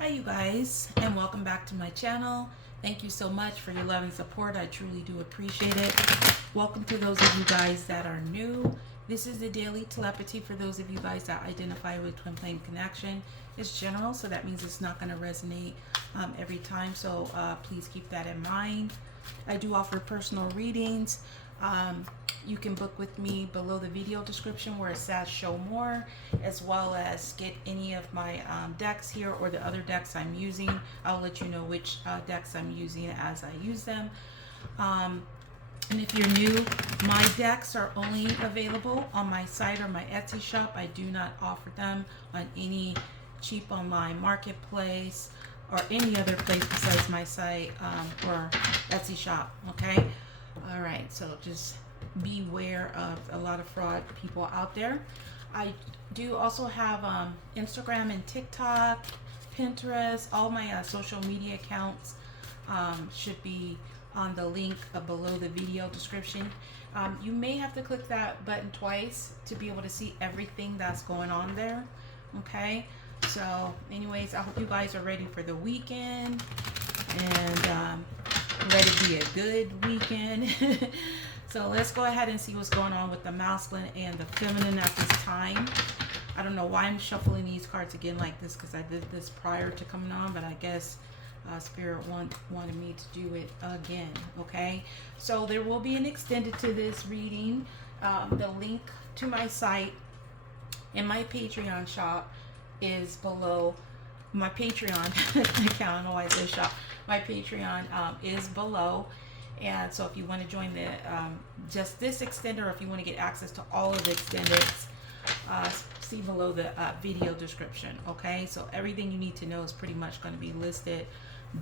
Hi you guys, and welcome back to my channel. Thank you so much for your love and support. I truly do appreciate it. Welcome to those of you guys that are new. This is the daily telepathy for those of you guys that identify with twin flame connection. It's general, so that means it's not going to resonate every time, so please keep that in mind. I do offer personal readings. You can book with me below the video description where it says show more, as well as get any of my decks here or the other decks I'm using. I'll let you know which decks I'm using as I use them. And if you're new, my decks are only available on my site or my Etsy shop. I do not offer them on any cheap online marketplace or any other place besides my site or Etsy shop. Okay. All right. So just beware of a lot of fraud people out there. I do also have Instagram and TikTok, Pinterest. All my social media accounts should be on the link below the video description. You may have to click that button twice to be able to see everything that's going on there. Okay, so anyways, I hope you guys are ready for the weekend and let it be a good weekend. So let's go ahead and see what's going on with the masculine and the feminine at this time. I don't know why I'm shuffling these cards again like this, because I did this prior to coming on, but I guess Spirit wanted me to do it again. Okay, so there will be an extended to this reading. The link to my site and my Patreon shop is below. My Patreon account, I don't know why I said shop. My Patreon is below. And so if you want to join the just this extender, or if you want to get access to all of the extendeds, see below the video description. Okay, so everything you need to know is pretty much going to be listed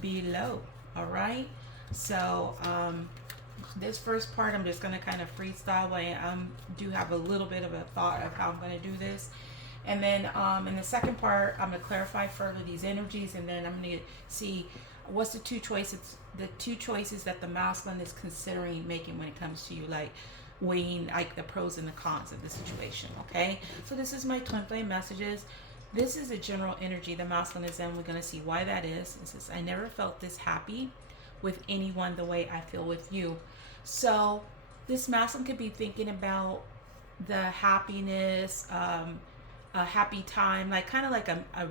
below. All right, so this first part I'm just going to kind of freestyle. I do have a little bit of a thought of how I'm going to do this, and then in the second part I'm going to clarify further these energies, and then I'm going to see what's the two choices that the masculine is considering making when it comes to you, like weighing like the pros and the cons of the situation. Okay, so this is my twin flame messages. This is a general energy the masculine is in. We're going to see why that is. It says, I never felt this happy with anyone the way I feel with you. So this masculine could be thinking about the happiness, a happy time, like kind of like a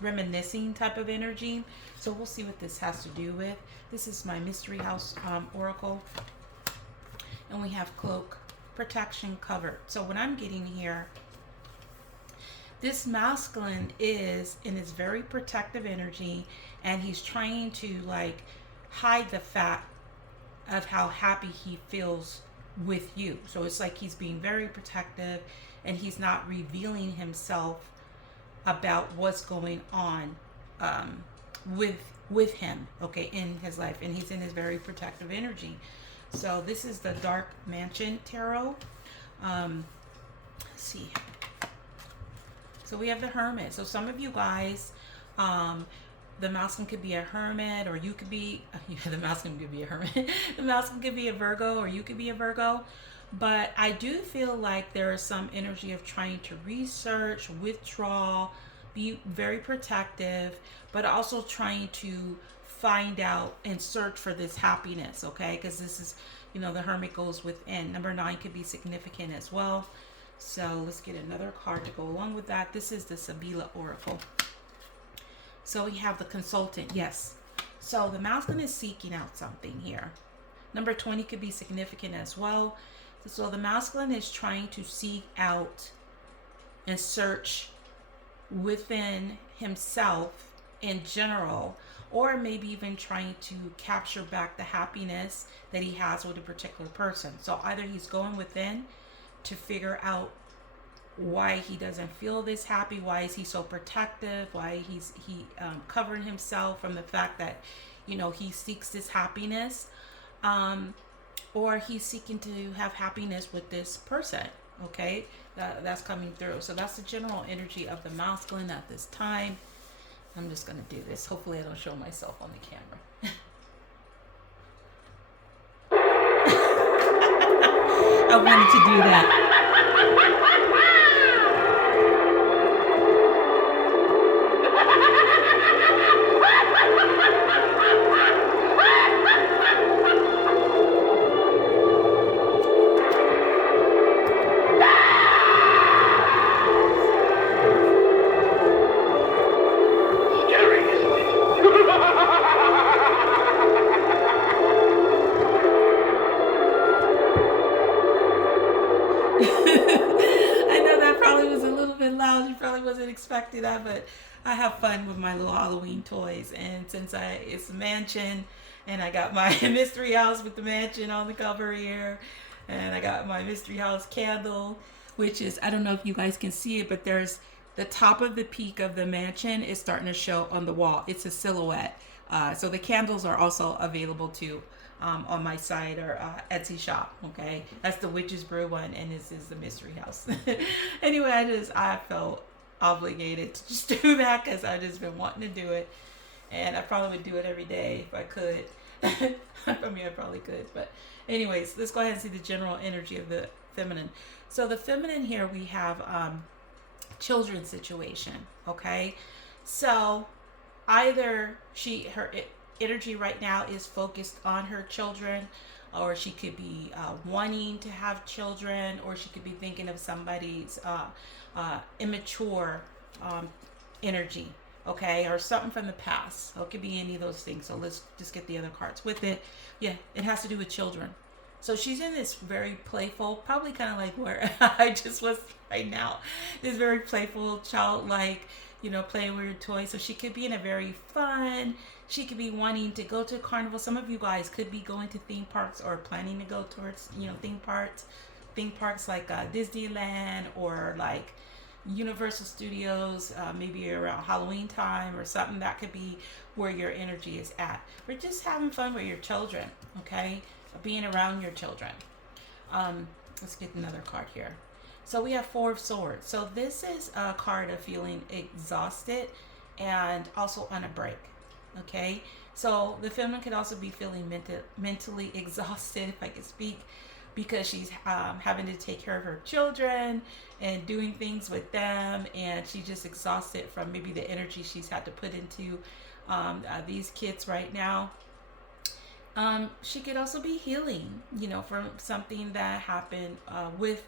reminiscing type of energy. So we'll see what this has to do with. This is my mystery house oracle, and we have cloak, protection, covered. So what I'm getting here, this masculine is in his very protective energy, and he's trying to like hide the fact of how happy he feels with you. So it's like he's being very protective, and he's not revealing himself about what's going on with him, okay, in his life, and he's in his very protective energy. So this is the Dark Mansion Tarot. Let's see. So we have the Hermit. So some of you guys, the masculine could be a hermit, or you could be the masculine could be a hermit. The masculine could be a Virgo, or you could be a Virgo. But I do feel like there is some energy of trying to research, withdraw, be very protective, but also trying to find out and search for this happiness, okay? Because this is, you know, the Hermit goes within. Number 9 could be significant as well. So let's get another card to go along with that. This is the Sabila Oracle. So we have the Consultant, yes. So the masculine is seeking out something here. Number 20 could be significant as well. So the masculine is trying to seek out and search within himself in general, or maybe even trying to capture back the happiness that he has with a particular person. So either he's going within to figure out why he doesn't feel this happy, why is he so protective, why he's covering himself from the fact that, you know, he seeks this happiness, or he's seeking to have happiness with this person. Okay, that's coming through. So that's the general energy of the masculine at this time. I'm just going to do this. Hopefully I don't show myself on the camera. I wanted to do that. expecting that, but I have fun with my little Halloween toys. And since it's a mansion, and I got my mystery house with the mansion on the cover here, and I got my mystery house candle, which is, I don't know if you guys can see it, but there's the top of the peak of the mansion is starting to show on the wall. It's a silhouette. So the candles are also available too. On my site or Etsy shop. Okay, that's the Witch's Brew one, and this is the mystery house. Anyway, I felt obligated to just do that because I've just been wanting to do it, and I probably would do it every day if I could. I mean, I probably could, but anyways, let's go ahead and see the general energy of the feminine. So the feminine here, we have children's situation. Okay, so either her energy right now is focused on her children, or she could be wanting to have children, or she could be thinking of somebody's immature energy, okay, or something from the past. So it could be any of those things. So let's just get the other cards with it. Yeah, it has to do with children. So she's in this very playful, probably kind of like where I just was right now, this very playful, childlike, playing with your toys. So she could be in a very fun, she could be wanting to go to a carnival. Some of you guys could be going to theme parks or planning to go towards, theme parks like Disneyland or like Universal Studios, maybe around Halloween time or something. That could be where your energy is at. We're just having fun with your children, okay? Being around your children. Let's get another card here. So we have Four of Swords. So this is a card of feeling exhausted and also on a break. Okay, so the feminine could also be feeling mentally exhausted, if I could speak, because she's having to take care of her children and doing things with them, and she's just exhausted from maybe the energy she's had to put into these kids right now. She could also be healing, from something that happened with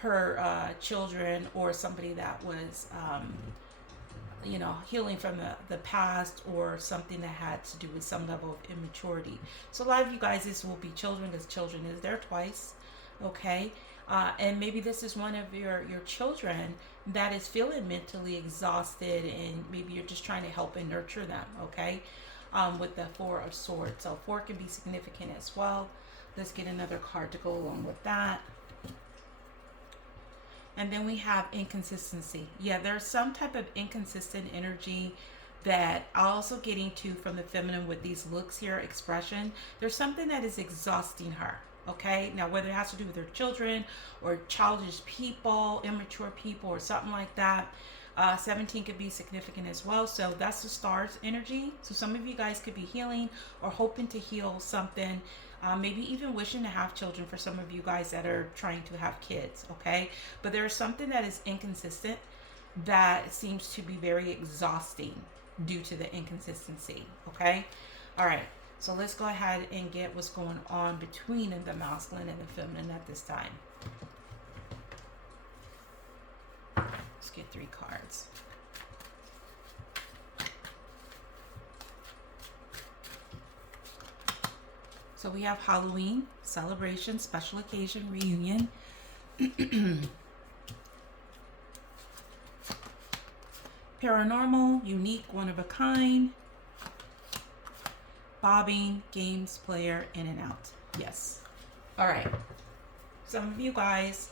her children, or somebody that was healing from the past, or something that had to do with some level of immaturity. So a lot of you guys, this will be children, because children is there twice. Okay, and maybe this is one of your children that is feeling mentally exhausted, and maybe you're just trying to help and nurture them. Okay, with the Four of Swords. So 4 can be significant as well. Let's get another card to go along with that. And then we have inconsistency. Yeah, there's some type of inconsistent energy that I'm also getting to from the feminine with these looks here, expression. There's something that is exhausting her. Okay, now whether it has to do with her children or childish people, immature people, or something like that. 17 could be significant as well. So that's the stars energy. So some of you guys could be healing or hoping to heal something. Maybe even wishing to have children for some of you guys that are trying to have kids, okay? But there's something that is inconsistent that seems to be very exhausting due to the inconsistency, okay? All right, so let's go ahead and get what's going on between the masculine and the feminine at this time. Let's get 3 cards. So we have Halloween, celebration, special occasion, reunion. Paranormal, unique, one of a kind. Bobbing, games, player, in and out. Yes. All right. Some of you guys,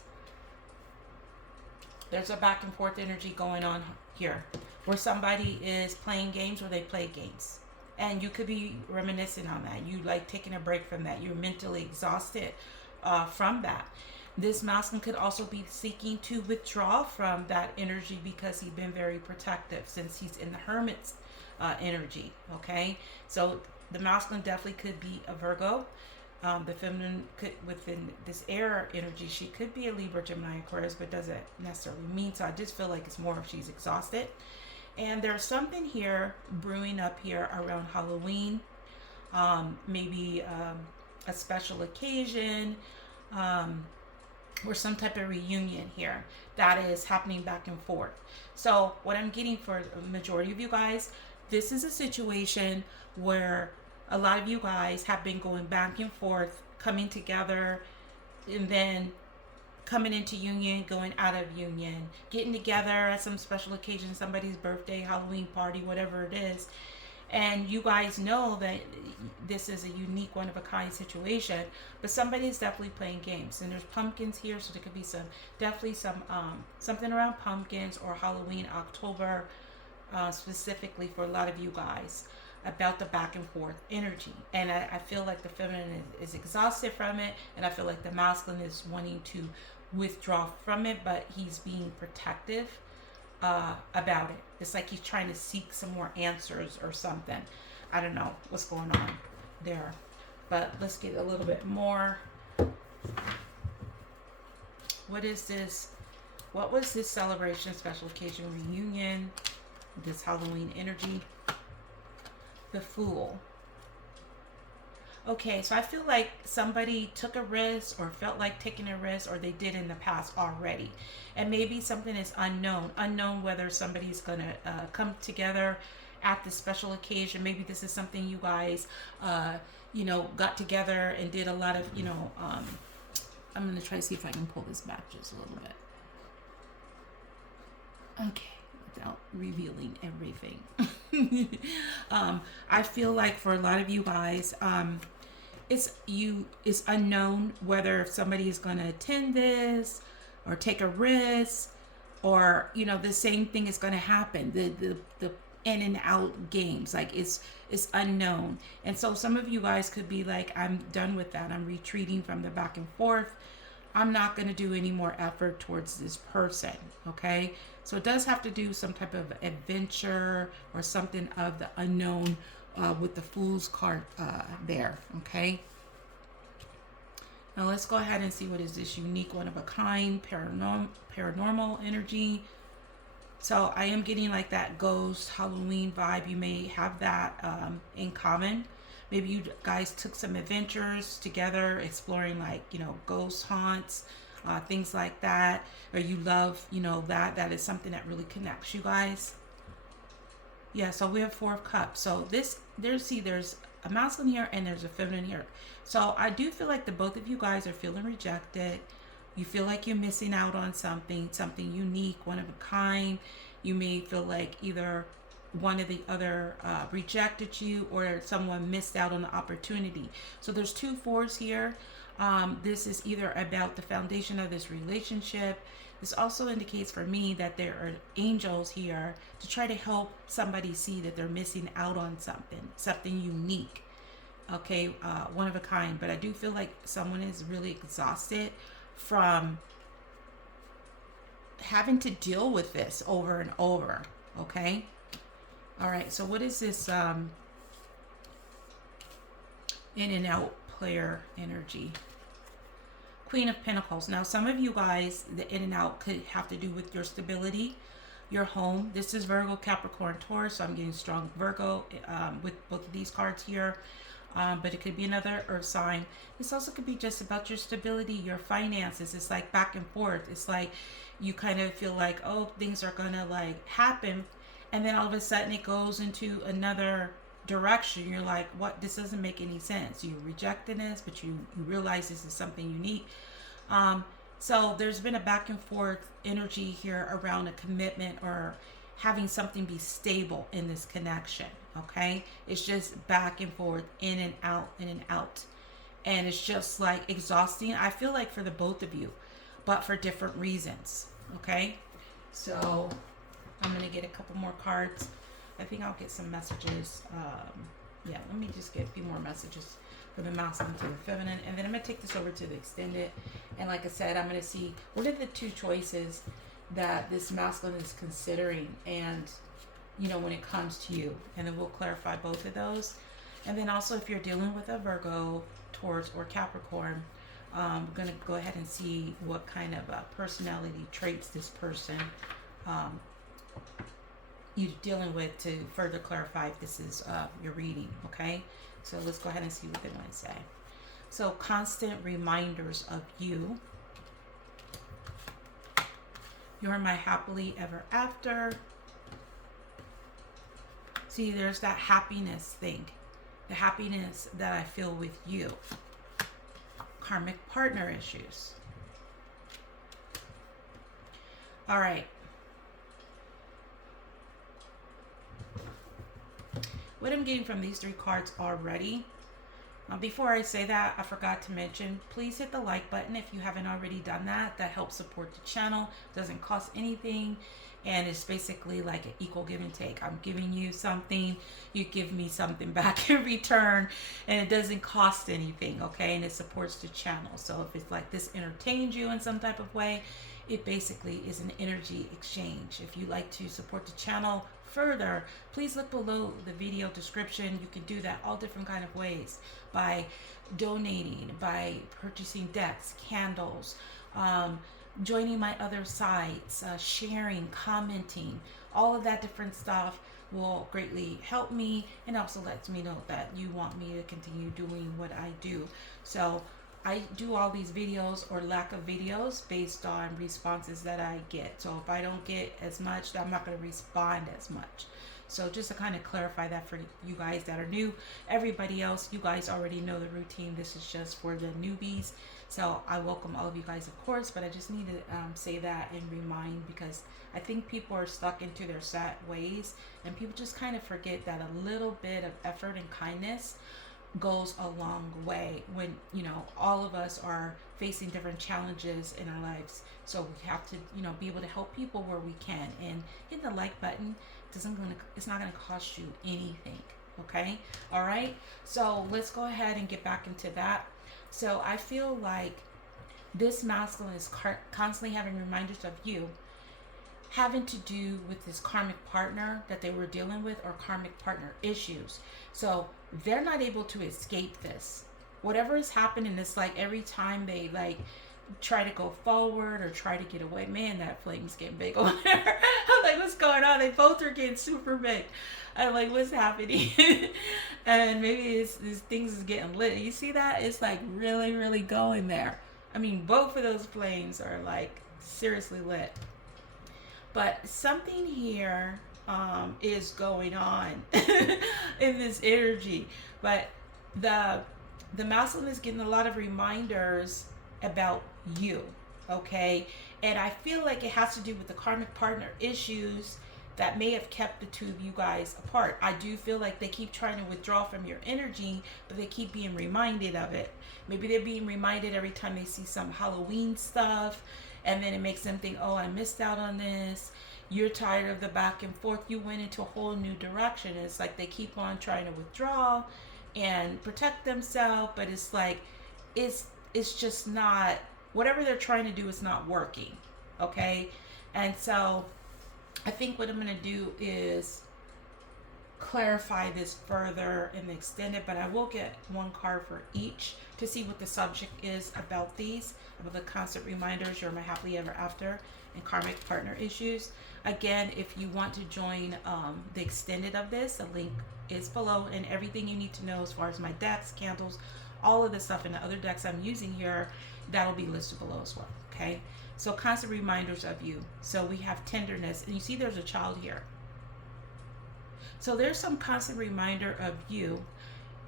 there's a back and forth energy going on here, where somebody is playing games or they play games. And you could be reminiscing on that. You like taking a break from that. You're mentally exhausted from that. This masculine could also be seeking to withdraw from that energy because he's been very protective since he's in the hermit's energy. Okay, so the masculine definitely could be a Virgo. The feminine could, within this air energy, she could be a Libra, Gemini, Aquarius, but doesn't necessarily mean. So I just feel like it's more if she's exhausted. And there's something here brewing up here around Halloween, maybe a special occasion, or some type of reunion here that is happening back and forth. So what I'm getting for the majority of you guys, this is a situation where a lot of you guys have been going back and forth, coming together, and then coming into union, going out of union, getting together at some special occasion, somebody's birthday, Halloween party, whatever it is. And you guys know that this is a unique, one of a kind situation, but somebody's definitely playing games. And there's pumpkins here, so there could be some, definitely some, something around pumpkins or Halloween, October, specifically for a lot of you guys, about the back and forth energy. And I feel like the feminine is exhausted from it, and I feel like the masculine is wanting to withdraw from it, but he's being protective about it. It's like he's trying to seek some more answers or something. I don't know what's going on there, but let's get a little bit more. What is this? What was this celebration, special occasion, reunion, this Halloween energy? The Fool. Okay, so I feel like somebody took a risk or felt like taking a risk, or they did in the past already. And maybe something is unknown whether somebody's going to come together at this special occasion. Maybe this is something you guys, you know, got together and did a lot of, you know, I'm going to try to see if I can pull this back just a little bit. Okay, without revealing everything. I feel like for a lot of you guys, it's unknown whether somebody is going to attend this or take a risk, or, you know, the same thing is going to happen. The in and out games, like it's unknown. And so some of you guys could be like, I'm done with that. I'm retreating from the back and forth. I'm not going to do any more effort towards this person. Okay. So it does have to do some type of adventure or something of the unknown with the Fool's card there. Okay. Now let's go ahead and see what is this unique, one of a kind, paranormal energy. So I am getting like that ghost Halloween vibe. You may have that in common. Maybe you guys took some adventures together, exploring like, you know, ghost haunts, things like that, or you love, you know, that is something that really connects you guys. Yeah, so we have 4 of Cups. So there's a masculine here and there's a feminine here. So I do feel like the both of you guys are feeling rejected. You feel like you're missing out on something unique, one of a kind. You may feel like either one or the other rejected you, or someone missed out on the opportunity. So there's 2 4s here. This is either about the foundation of this relationship. This also indicates for me that there are angels here to try to help somebody see that they're missing out on something unique. Okay, one of a kind. But I do feel like someone is really exhausted from having to deal with this over and over. Okay. All right. So what is this in and out player energy? Queen of Pentacles. Now, some of you guys, the in and out could have to do with your stability, your home. This is Virgo, Capricorn, Taurus. So I'm getting strong Virgo with both of these cards here. But it could be another earth sign. This also could be just about your stability, your finances. It's like back and forth. It's like you kind of feel like, oh, things are going to like happen. And then all of a sudden it goes into another direction. You're like, what? This doesn't make any sense. You rejected this, but you realize this is something unique. So there's been a back and forth energy here around a commitment or having something be stable in this connection. Okay, it's just back and forth, in and out, and it's just like exhausting. I feel like for the both of you, but for different reasons. Okay, so I'm gonna get a couple more cards. I think I'll get some messages. Yeah, let me just get a few more messages from the masculine to the feminine, and then I'm gonna take this over to the extended. And like I said, I'm gonna see what are the 2 choices that this masculine is considering, and you know, when it comes to you, and then we'll clarify both of those. And then also if you're dealing with a Virgo, Taurus, or Capricorn, I'm going to go ahead and see what kind of personality traits this person you're dealing with to further clarify if this is your reading. Okay, so let's go ahead and see what they want to say. So constant reminders of you. You're my happily ever after. See, there's that happiness thing, the happiness that I feel with you. Karmic partner issues. All right. What I'm getting from these 3 cards already. Before I say that, I forgot to mention, please hit the like button if you haven't already done that. That helps support the channel. Doesn't cost anything. And it's basically like an equal give and take. I'm giving you something, you give me something back in return, and it doesn't cost anything, okay? And it supports the channel. So if it's like this entertains you in some type of way, it basically is an energy exchange. If you like to support the channel further, please look below the video description. You can do that all different kind of ways, by donating, by purchasing decks, candles, joining my other sites, sharing, commenting. All of that different stuff will greatly help me, and also lets me know that you want me to continue doing what I do. So I do all these videos or lack of videos based on responses that I get. So if I don't get as much, I'm not going to respond as much. So just to kind of clarify that for you guys that are new. Everybody else, you guys already know the routine. This is just for the newbies. So I welcome all of you guys, of course, but I just need to say that and remind, because I think people are stuck into their set ways, and people just kind of forget that a little bit of effort and kindness goes a long way when, you know, all of us are facing different challenges in our lives. So we have to, you know, be able to help people where we can, and hit the like button. It's not going to cost you anything. Okay. All right. So let's go ahead and get back into that. So I feel like this masculine is constantly having reminders of you, having to do with this karmic partner that they were dealing with, or karmic partner issues. So they're not able to escape this. Whatever is happening, it's like every time they like try to go forward or try to get away, man, that flame's getting big over there. I'm like, what's going on? They both are getting super big. I'm like, what's happening? And maybe these things is getting lit. You see that? It's like really, really going there. I mean, both of those flames are like seriously lit. But something here is going on in this energy. But the masculine is getting a lot of reminders about you, okay? And I feel like it has to do with the karmic partner issues that may have kept the 2 of you guys apart. I do feel like they keep trying to withdraw from your energy, but they keep being reminded of it. Maybe they're being reminded every time they see some Halloween stuff, and then it makes them think, oh, I missed out on this. You're tired of the back and forth. You went into a whole new direction. It's like they keep on trying to withdraw and protect themselves, but it's like it's just not, whatever they're trying to do is not working, okay? And so I think what I'm going to do is clarify this further and extend it, but I will get 1 card for each to see what the subject is about these, about the constant reminders, you're my happily ever after, and karmic partner issues. Again, if you want to join the extended of this, the link is below, and everything you need to know as far as my decks, candles, all of the stuff in the other decks I'm using here, that'll be listed below as well. Okay, so constant reminders of you. So we have tenderness, and you see there's a child here. So there's some constant reminder of you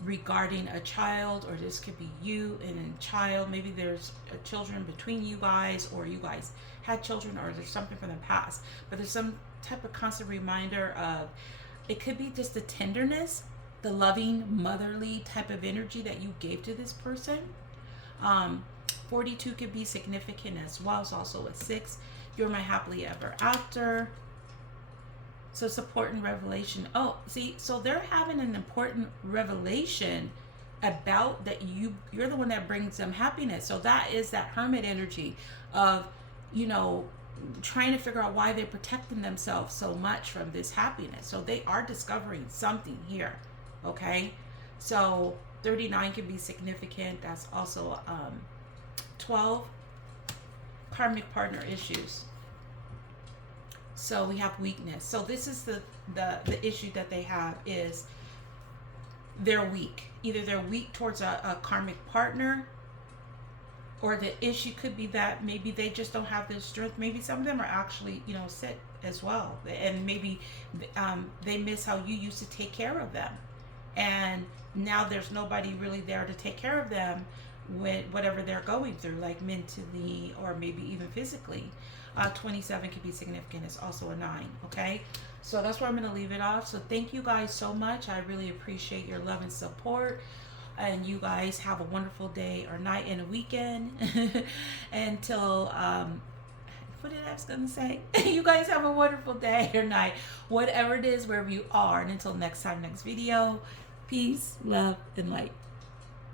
regarding a child, or this could be you and a child. Maybe there's children between you guys, or you guys had children, or there's something from the past, but there's some type of constant reminder of, it could be just the tenderness, the loving motherly type of energy that you gave to this person. 42 could be significant as well. It's also a 6. You're my happily ever after. So support and revelation. Oh, see, so they're having an important revelation about that you're the one that brings them happiness. So that is that hermit energy of, you know, trying to figure out why they're protecting themselves so much from this happiness. So they are discovering something here. Okay, so 39 can be significant. That's also 12, karmic partner issues. So we have weakness. So this is the issue that they have, is they're weak. Either they're weak towards a karmic partner, or the issue could be that maybe they just don't have the strength. Maybe some of them are actually, you know, sick as well, and maybe they miss how you used to take care of them, and now there's nobody really there to take care of them with whatever they're going through, like mentally or maybe even physically. 27 can be significant. It's also a 9. Okay, so that's where I'm going to leave it off. So thank you guys so much. I really appreciate your love and support. And you guys have a wonderful day or night and a weekend. Until what did I was gonna say? You guys have a wonderful day or night, whatever it is, wherever you are. And until next time, next video, peace, love, and light.